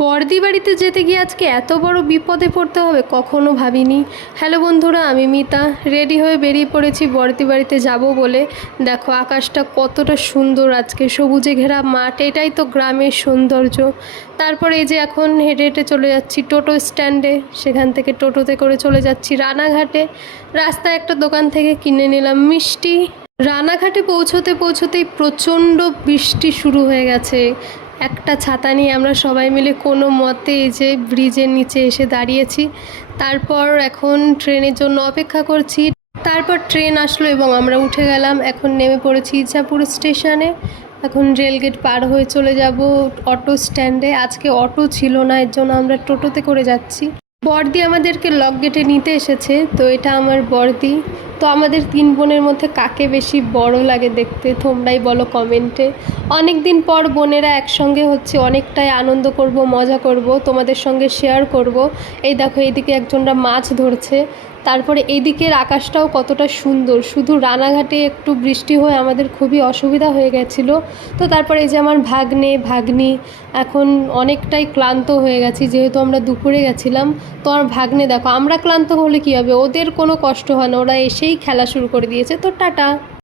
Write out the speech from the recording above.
বর্দি বাড়িতে যেতে গিয়ে আজকে এত বড় বিপদে পড়তে হবে কখনো ভাবিনি। হ্যালো বন্ধুরা, আমি মিতা রেডি হয়ে বেরিয়ে পড়েছি বর্দি বাড়িতে যাব বলে। দেখো আকাশটা কতটা সুন্দর, আজকে সবুজে ঘেরা মাঠ, এটাই তো গ্রামের সৌন্দর্য। তারপরে এই যে এখন হেঁটে হেঁটে চলে যাচ্ছি টোটো স্ট্যান্ডে, সেখান থেকে টোটোতে করে চলে যাচ্ছি রানাঘাটে। রাস্তায় একটা দোকান থেকে কিনে নিলাম মিষ্টি। রানাঘাটে পৌঁছতে পৌঁছতেই প্রচণ্ড বৃষ্টি শুরু হয়ে গেছে। একটা ছাতা নিয়ে আমরা সবাই মিলে কোনো মতে এই যে ব্রিজের নিচে এসে দাঁড়িয়েছি। তারপর এখন ট্রেনের জন্য অপেক্ষা করছি। তারপর ট্রেন আসলো এবং আমরা উঠে গেলাম। এখন নেমে পড়েছি ইছাপুর স্টেশনে। এখন রেলগেট পার হয়ে চলে যাব অটো স্ট্যান্ডে। আজকে অটো ছিল না, এর জন্য আমরা টোটোতে করে যাচ্ছি। বড়দি আমাদেরকে লক গেটে নিতে এসেছে, তো এটা আমার বড়দি। তো আমাদের তিন বোনের মধ্যে কাকে বেশি বড় লাগে দেখতে তোমরাই বলো কমেন্টে। অনেক দিন পর বোনেরা একসঙ্গে হচ্ছে, অনেকটাই আনন্দ করব, মজা করব, তোমাদের সঙ্গে শেয়ার করব। এই দেখো এইদিকে একজনরা মাছ ধরছে। তারপরে এইদিকের আকাশটাও কতটা সুন্দর, শুধু রানাঘাটে একটু বৃষ্টি হয়ে আমাদের খুবই অসুবিধা হয়ে গেছিলো। তো তারপরে এই যে আমার ভাগ্নে ভাগ্নি, এখন অনেকটাই ক্লান্ত হয়ে গেছি যেহেতু আমরা দুপুরে গেছিলাম। তো আমার ভাগ্নে দেখো, আমরা ক্লান্ত হলে কী হবে, ওদের কোনো কষ্ট হয় না, ওরা এসেই খেলা শুরু করে দিয়েছে। তো টাটা।